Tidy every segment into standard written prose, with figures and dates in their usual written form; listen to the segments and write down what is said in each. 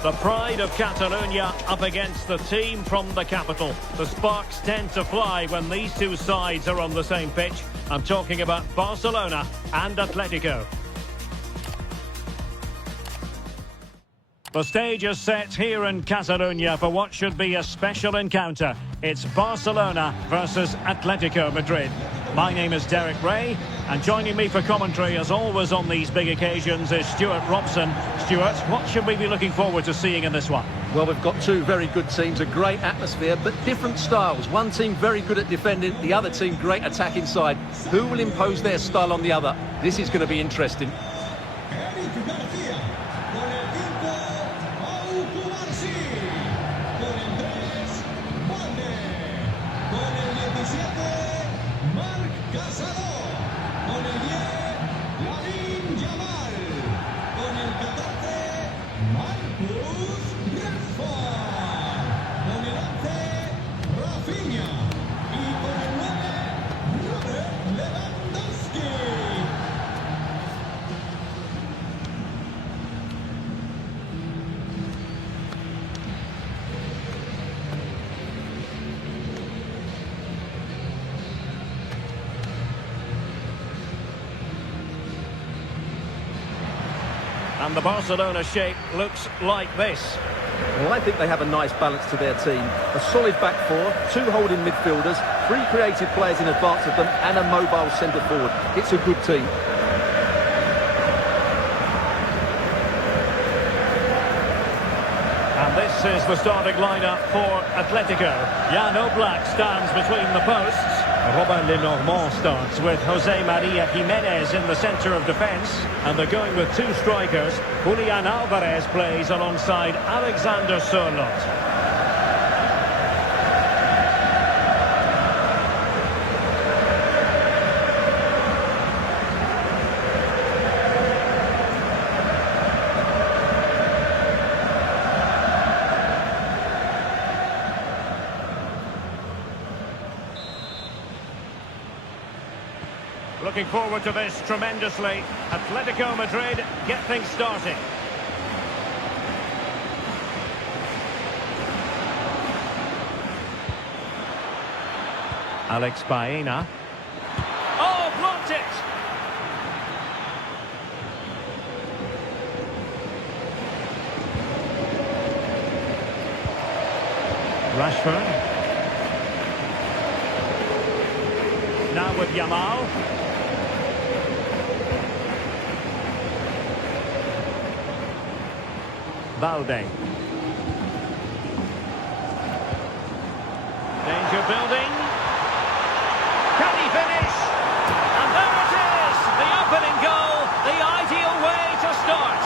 The pride of Catalonia up against the team from the capital. The sparks tend to fly when these two sides are on the same pitch. I'm talking about Barcelona and Atletico. The stage is set here in Catalonia for what should be a special encounter. It's Barcelona versus Atletico Madrid. My name is Derek Ray, and joining me for commentary, as always on these big occasions, is Stuart Robson. Stuart, what should we be looking forward to seeing in this one? Well, we've got two very good teams, a great atmosphere, but different styles. One team very good at defending, the other team great attack inside. Who will impose their style on the other? This is going to be interesting. And the Barcelona shape looks like this. Well, I think they have a nice balance to their team. A solid back four, two holding midfielders, three creative players in advance of them, and a mobile centre forward. It's a good team. And this is the starting lineup for Atletico. Jan Oblak stands between the posts. Robin Lenormand starts with Jose Maria Jimenez in the centre of defence. And they're going with two strikers. Julian Alvarez plays alongside Alexander Sørloth. Looking forward to this tremendously. Atletico Madrid get things started. Alex Baena. Oh, blocked it! Rashford. Now with Yamal. Valde. Danger building. Can he finish? And there it is! The opening goal, the ideal way to start.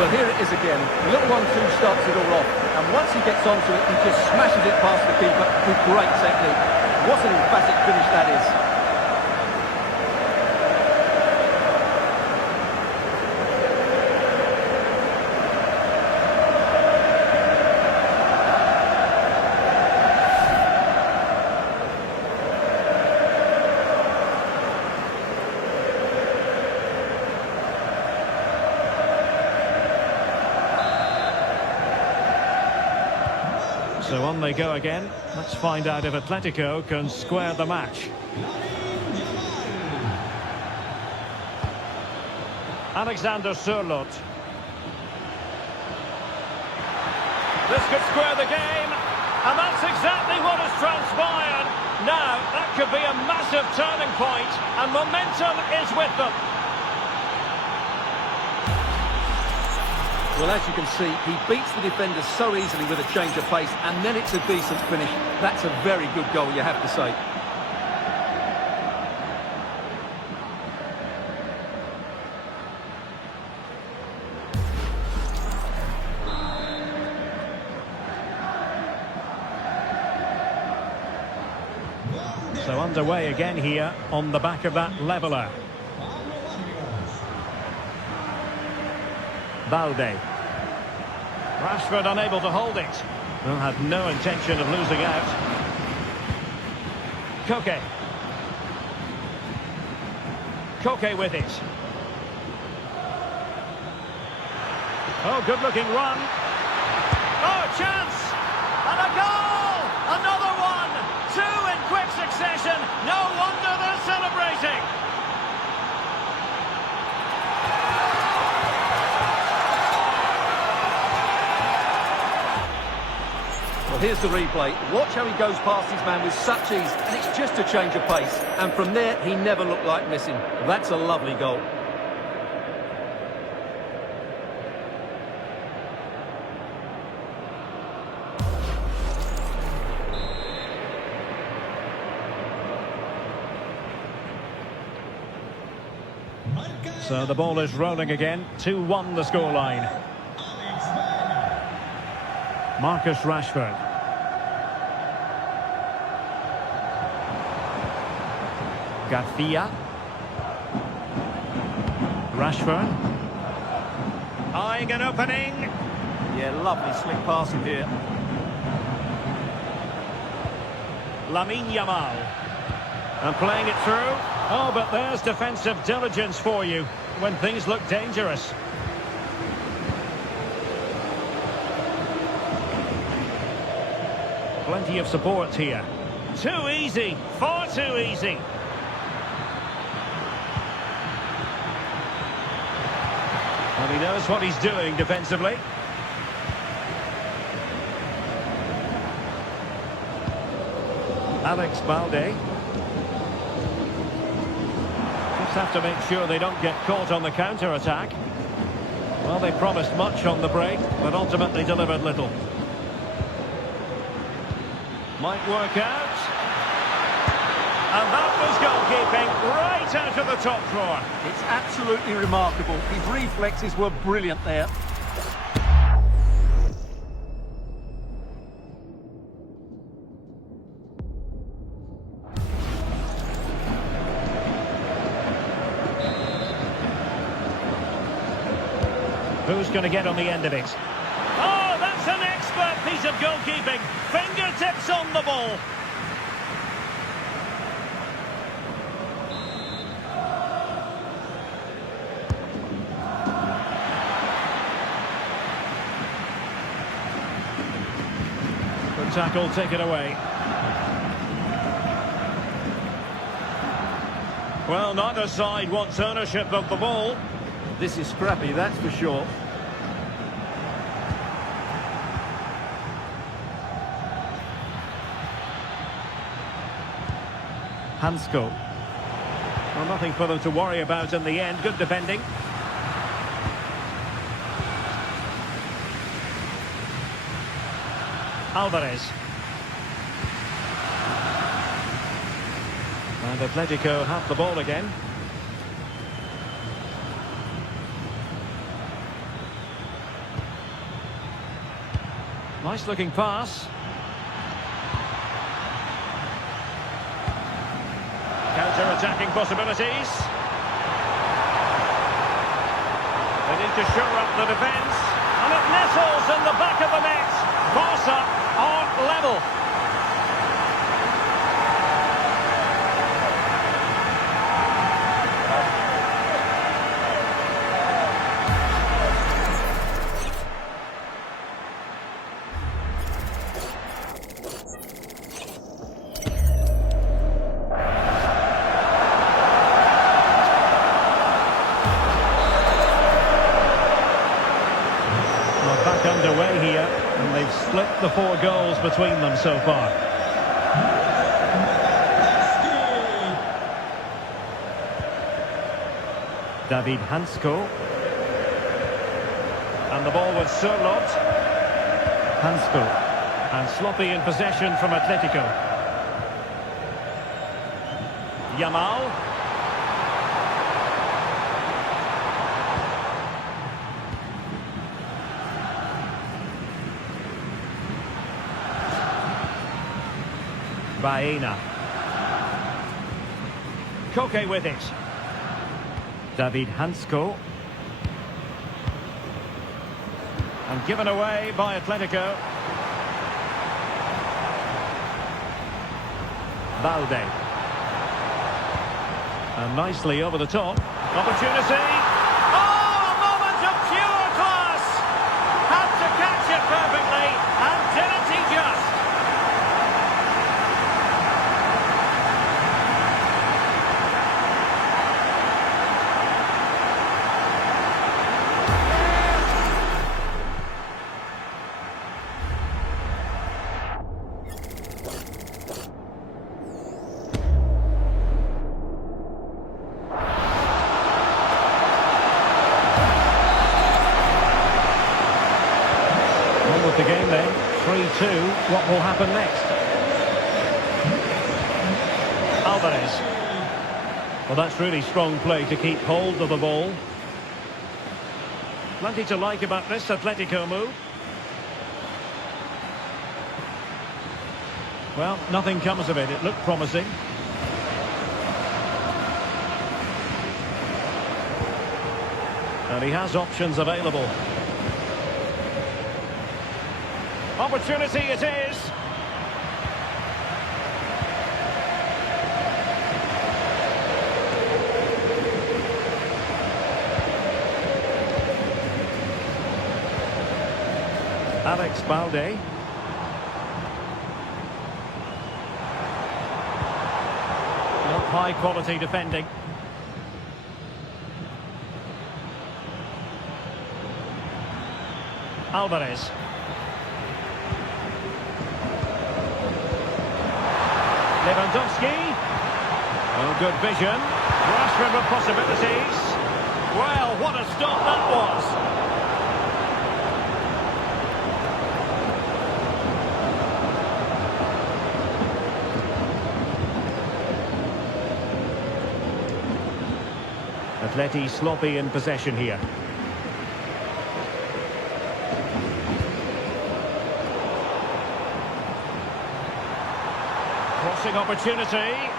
Well, here it is again. The little 1-2 starts it all off. And once he gets onto it, he just smashes it past the keeper with great technique. What an emphatic finish that is. So on they go again. Let's find out if Atletico can square the match. Alexander Sørloth. This could square the game, and that's exactly what has transpired. Now, that could be a massive turning point, and momentum is with them. Well, as you can see, he beats the defender so easily with a change of pace, and then it's a decent finish. That's a very good goal, you have to say. So underway again here on the back of that leveller. Valde. Rashford unable to hold it. Well, had no intention of losing out. Koke. Koke with it. Oh, good-looking run. Oh, chance! And a goal! Another one! Two in quick succession. No wonder they're celebrating. Well, here's the replay. Watch how he goes past his man with such ease, and it's just a change of pace. And from there, he never looked like missing. That's a lovely goal. So the ball is rolling again. 2-1 the scoreline. Marcus Rashford. Garcia. Rashford. Eyeing an opening. Yeah, lovely slick passing here. Lamine Yamal. And playing it through. Oh, but there's defensive diligence for you when things look dangerous. Plenty of support here. Too easy, far too easy. And he knows what he's doing defensively. Alex Balde. Just have to make sure they don't get caught on the counter-attack. Well, they promised much on the break, but ultimately delivered little. Might work out. And that was goalkeeping right out of the top drawer. It's absolutely remarkable. His reflexes were brilliant there. Who's going to get on the end of it? Oh, that's an expert piece of goalkeeping. Fingertips on the ball. Good tackle, take it away. Well, neither side wants ownership of the ball. This is scrappy, that's for sure. Hansko. Well, nothing for them to worry about in the end. Good defending. Alvarez. And Atletico have the ball again. Nice looking pass. Counter-attacking possibilities. They need to shore up the defence. And it nestles in the back of the net. Barca are level. Back underway here, and they've split the 4 goals between them so far. David Hansko. And the ball with Sørloth. Hansko. And sloppy in possession from Atletico. Yamal. Baena. Koke with it. David Hansko. And given away by Atletico. Balde. And nicely over the top. Opportunity. Oh, a moment of pure class! Had to catch it perfectly, and didn't he just? With the game then, 3-2, what will happen next? Alvarez. Well, that's really strong play to keep hold of the ball. Plenty to like about this Atletico move. Well, nothing comes of it. It looked promising. And he has options available. Opportunity it is. Alex Balde. Not high quality defending. Alvarez. Lewandowski. Oh, good vision. Rashford with possibilities. Well, what a stop that was. Atleti sloppy in possession here. Crossing opportunity.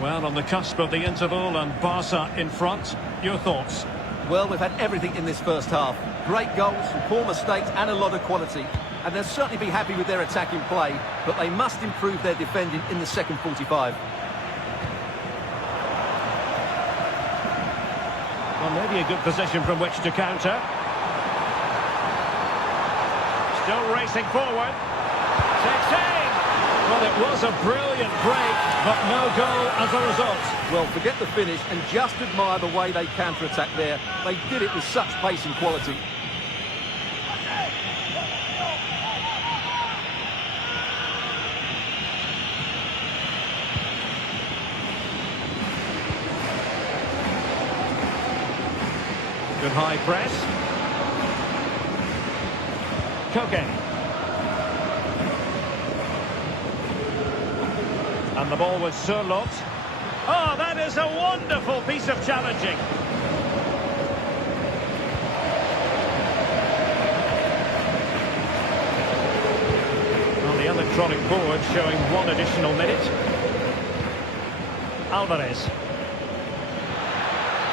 Well, on the cusp of the interval and Barca in front. Your thoughts? Well, we've had everything in this first half. Great goals, some poor mistakes and a lot of quality. And they'll certainly be happy with their attacking play, but they must improve their defending in the second 45. Well, maybe a good position from which to counter. Still racing forward. Takes aim. Well, it was a brilliant break, but no goal as a result. Well, forget the finish and just admire the way they counter-attack there. They did it with such pace and quality. Good high press. Koke. And the ball with Sørloth. Oh, that is a wonderful piece of challenging. On the electronic board showing one additional minute. Alvarez.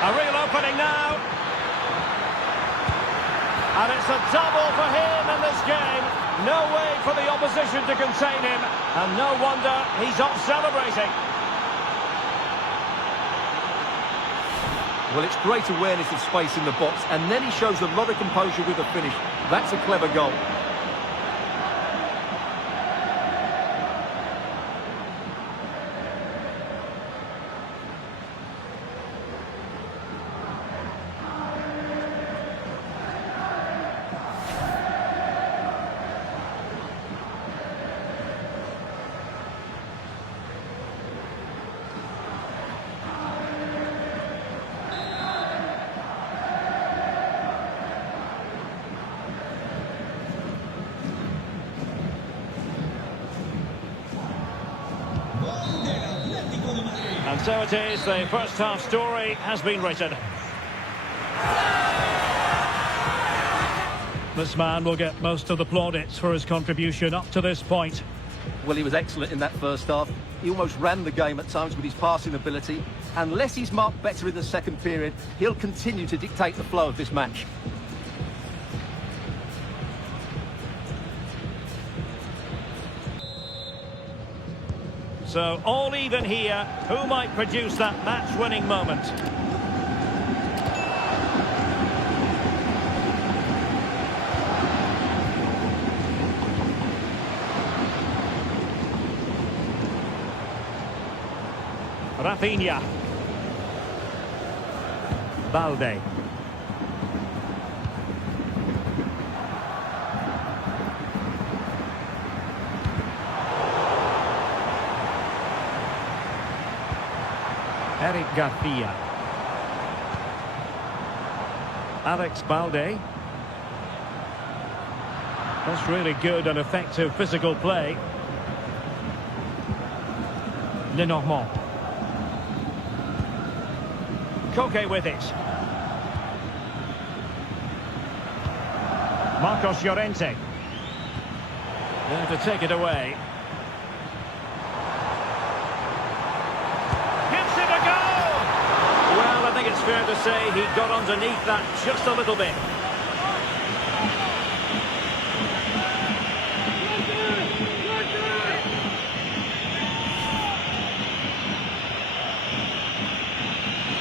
A real opening now. And it's a double for him in this game. No way for the opposition to contain him. And no wonder he's off celebrating. Well, it's great awareness of space in the box, and then he shows a lot of composure with the finish. That's a clever goal. And so it is, the first half story has been written. This man will get most of the plaudits for his contribution up to this point. Well, he was excellent in that first half. He almost ran the game at times with his passing ability. Unless he's marked better in the second period, he'll continue to dictate the flow of this match. So all even here. Who might produce that match-winning moment? Rafinha. Balde. Eric Garcia. Alex Balde. That's really good and effective physical play. Lenormand. Koke with it. Marcos Llorente. There to take it away. Gives it a go! Well, I think it's fair to say he got underneath that just a little bit.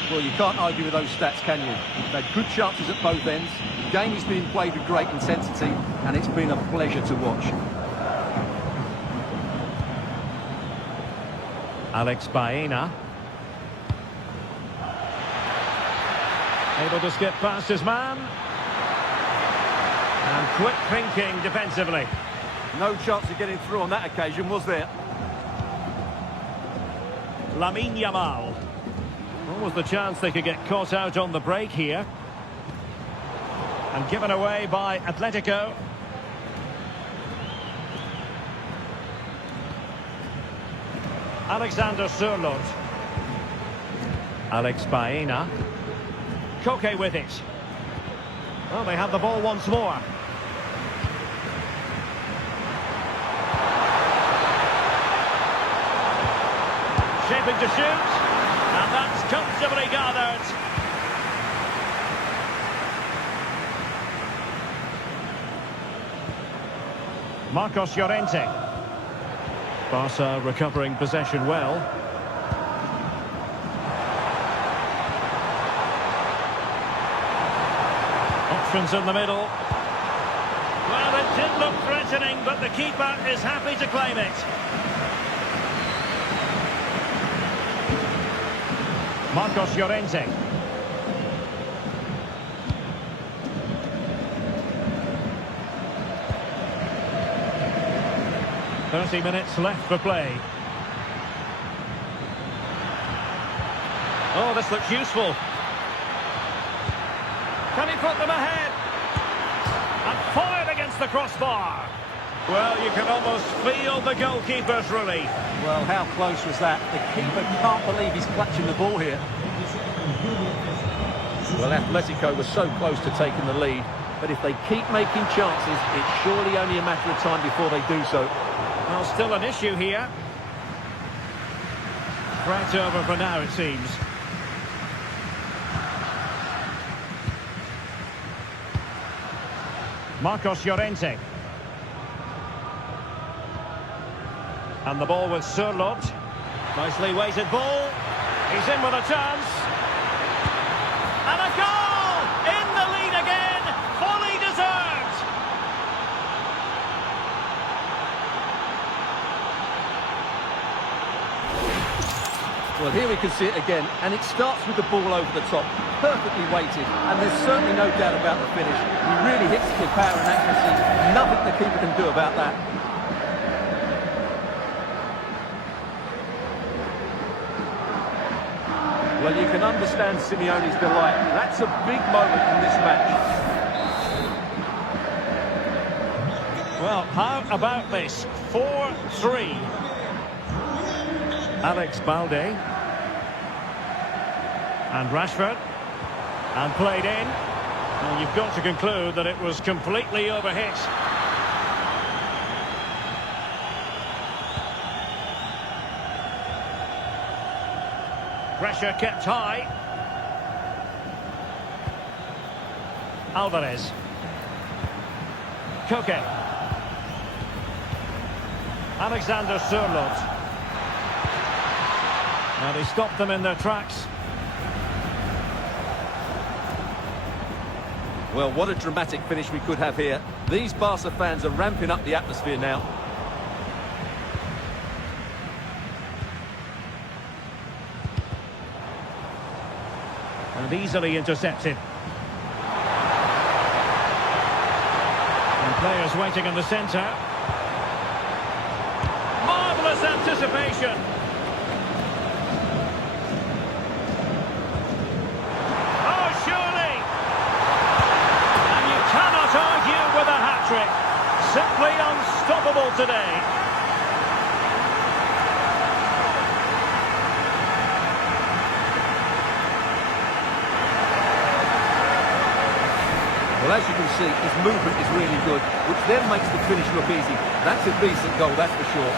Well, you can't argue with those stats, can you? They've had good chances at both ends. The game is being played with great intensity, and it's been a pleasure to watch. Alex Baena. Able to skip past his man. And quick thinking defensively. No chance of getting through on that occasion, was there? Lamine Yamal. What was the chance they could get caught out on the break here? And given away by Atletico. Alexander Sørloth. Alex Baena. Koke with it. Well, they have the ball once more. Shaping to shoot. And that's comfortably gathered. Marcos Llorente. Barca recovering possession well. Options in the middle. Well, it did look threatening, but the keeper is happy to claim it. Marcos Llorente. "30 minutes left for play." Oh, this looks useful. Can he put them ahead? And fired against the crossbar. Well, you can almost feel the goalkeeper's relief. Well, how close was that? The keeper can't believe he's clutching the ball here. Well, Atletico was so close to taking the lead, but if they keep making chances, it's surely only a matter of time before they do so. Well, still an issue here. Threat over for now, it seems. Marcos Llorente. And the ball with Sørloth. Nicely weighted ball. He's in with a chance. And a goal! In the lead again! Fully deserved! Well, here we can see it again, and it starts with the ball over the top. Perfectly weighted, and there's certainly no doubt about the finish. He really hits it with power and accuracy. Nothing the keeper can do about that. Well, you can understand Simeone's delight. That's a big moment in this match. Well, how about this? 4-3. Alex Balde. And Rashford. And played in. Well, you've got to conclude that it was completely overhit. Pressure kept high. Alvarez. Koke. Alexander Sørloth. Now they stopped them in their tracks. Well, what a dramatic finish we could have here. These Barca fans are ramping up the atmosphere now. And easily intercepted. And players waiting in the centre. Marvellous anticipation. Oh, surely! And you cannot argue with a hat-trick. Simply unstoppable today. Well, as you can see, his movement is really good, which then makes the finish look easy. That's a decent goal, that's for sure.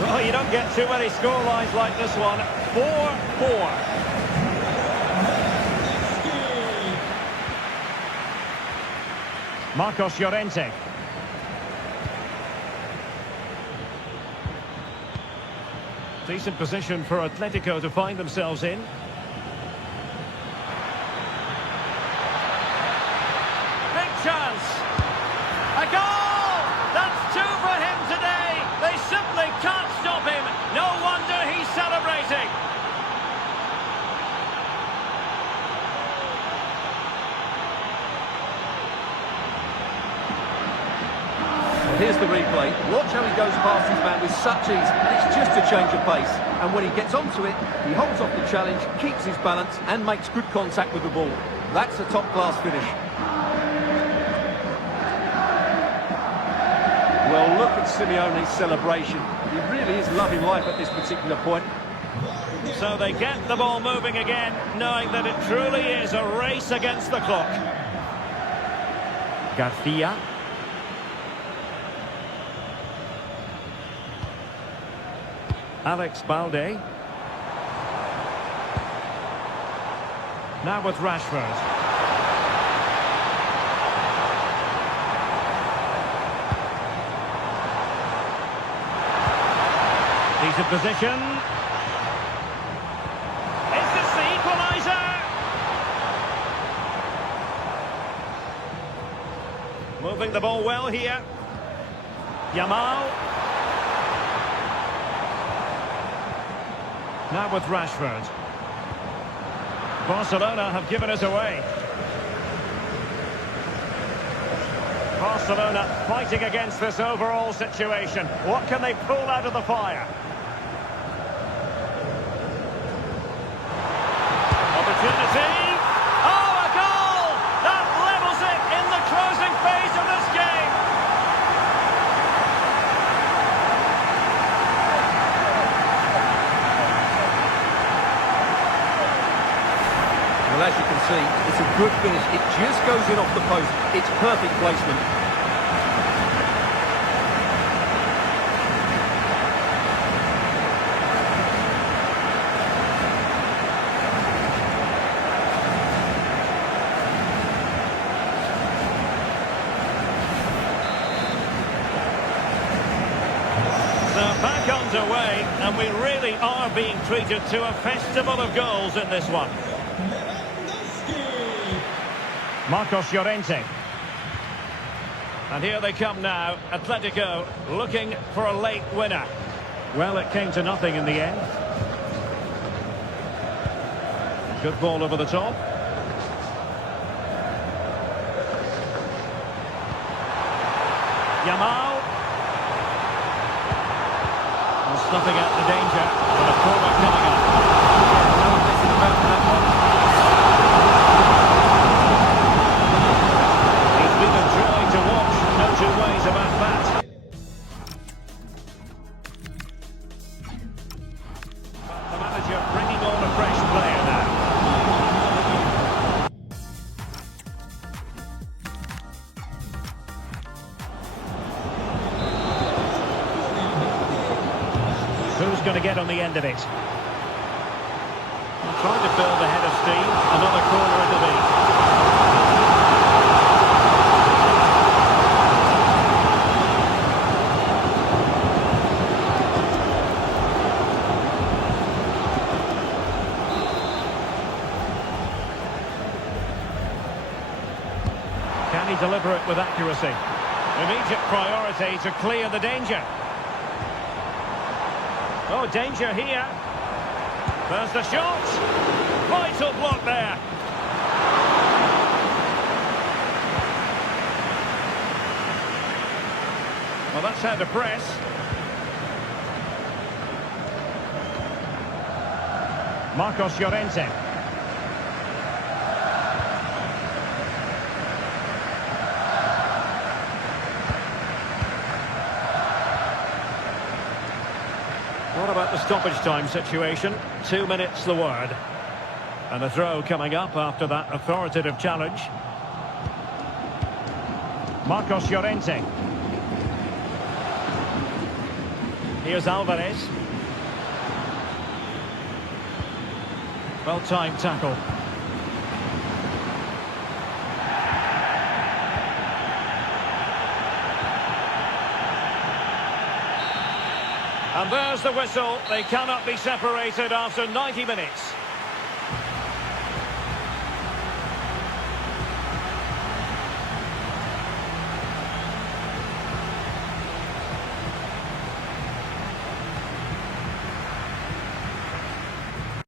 Well, you don't get too many scorelines like this one. 4-4. Marcos Llorente. Decent position for Atletico to find themselves in. Big chance. A goal! That's two for him today. They simply can't stop him. No wonder he's celebrating. Here's the replay. Watch how he goes past his man with such ease, and it's just a change of pace. And when he gets onto it, he holds off the challenge, keeps his balance, and makes good contact with the ball. That's a top-class finish. Well, look at Simeone's celebration. He really is loving life at this particular point. So they get the ball moving again, knowing that it truly is a race against the clock. Garcia. Alex Balde. Now with Rashford. Decent position. Is this the equaliser? Moving the ball well here. Yamal. Now with Rashford. Barcelona have given us away. Barcelona fighting against this overall situation. What can they pull out of the fire? Opportunity. Oh, a goal! That levels it in the closing phase of this game. Well, as you can see, it's a good finish. It just goes in off the post. It's perfect placement. So back underway, and we really are being treated to a festival of goals in this one. Marcos Llorente. And here they come now, Atletico looking for a late winner. Well, it came to nothing in the end. Good ball over the top. Yamal. And snuffing out the danger. And a corner coming up. No messing about that one. He's been a joy to watch, no two ways about that. But the manager bringing on a fresh player now. to get on the end of it. Trying to build ahead of steam. Another corner it'll be. Can he deliver it with accuracy? Immediate priority to clear the danger. Oh, danger here. There's the shot. Vital block there. Well, that's how to press. Marcos Llorente. What about the stoppage time situation? 2 minutes the word. And a throw coming up after that authoritative challenge. Marcos Llorente. Here's Alvarez. Well-timed tackle. And there's the whistle. They cannot be separated after 90 minutes.